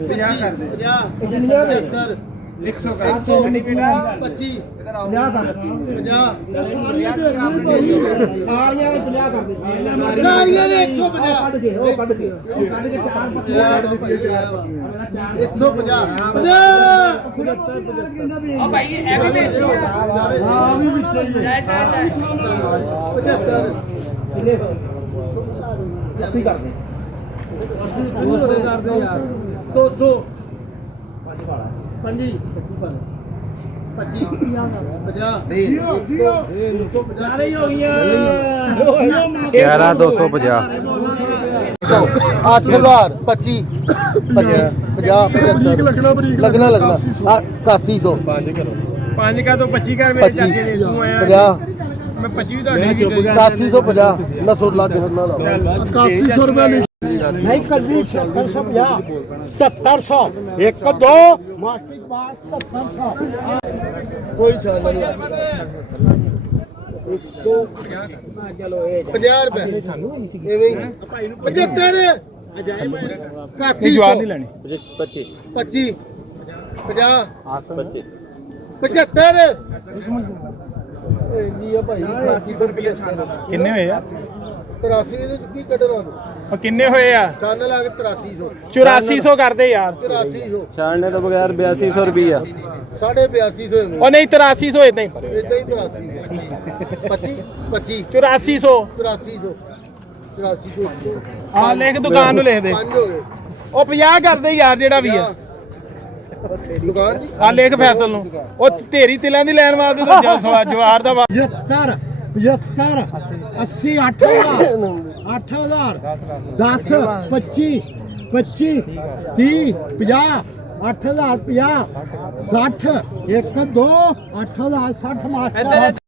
50 ਕਰ ਦੇ 50 100 ਕਰ 25 50 ਕਰ 50 ਸਾਰੀਆਂ ਦੇ ਸਾਰੀਆਂ ਦੇ 50 ਕਰ ਦੇ ਸਾਰੀਆਂ ਦੇ 150 ਕੱਢ ਕੇ ਉਹ ਕੱਢ ਕੇ ਕੱਢ ਕੇ ਚਾਰ ਪੱਕੇ ਕੱਢ ਦਿੱਤੀ 150 50 ਆ ਭਾਈ ਇਹ ਵੀ ਵਿੱਚ ਹੀ ਆ ਹਾਂ ਵੀ ਵਿੱਚ ਹੀ ਹੈ ਚਾਹ 75 ਕਿੰਨੇ 80 ਕਰ ਦੇ 200 ਪੰਜ ਵਾਲਾ 25 50 ਸਾਰੇ ਹੋ ਗਈਆਂ 11250 8000 25 50 ਲੱਗਣਾ 8100 5 ਕਾ ਤੋਂ 25 ਕਰ ਮੇਰੇ ਚਾਚੇ ਨੇ ਤੂੰ ਆਇਆ 50 ਮੈਂ 25 ਵੀ ਤੁਹਾਡੇ 8150 ਨਾ ਸੁਰ ਲੱਗ ਨਾ ਲਾ 8100 ਰੁਪਏ ਨਹੀਂ ਕਰਦੀ 7650 7700 1 2 ਮਾਸਟਰ ਪਾਸ 7700 ਕੋਈ ਛਾਲ ਨਹੀਂ 50 ਰੁਪਏ ਸਾਨੂੰ ਹੀ ਸੀ ਐਵੇਂ 75 ਅਜਾਇਬ ਕਾਫੀ ਜਵਾਬ ਨਹੀਂ ਲੈਣੀ 25 50 75 ਜੀ ਆ ਭਾਈ 8300 ਰੁਪਏ ਕਿੰਨੇ ਹੋਏ ਆ 83 ਦੇ ਕੀ ਕੱਢਣਾ ਤੂੰ ਉਹ ਕਿੰਨੇ ਹੋਏ ਆ ਚੈਨਲ ਆ ਕੇ 8300 8400 ਕਰਦੇ ਯਾਰ 8300 ਛਾੜਨੇ ਤੋਂ ਬਗੈਰ 8200 ਰੁਪਈਆ 8250 ਉਹ ਨਹੀਂ 8300 ਇਦਾਂ ਹੀ ਇਦਾਂ ਹੀ 83 25 8400 8400 8400 ਆ ਲਿਖ ਦੁਕਾਨ ਨੂੰ ਲਿਖ ਦੇ ਪੰਜ ਹੋ ਗਏ ਉਹ 50 ਕਰਦੇ ਯਾਰ ਜਿਹੜਾ ਵੀ ਆ ਦੁਕਾਨ ਦੀ ਆ ਲਿਖ ਫੈਸਲ ਨੂੰ ਉਹ ਢੇਰੀ ਤਿਲਾਂ ਦੀ ਲੈਣ ਵਾਸਤੇ ਤਾਂ ਜਵਾਰ ਦਾ 75 75 80 8000 8000 10 25 25 30 50 8000 50 60 1 2 8000 60 ਮਾਸਟਰ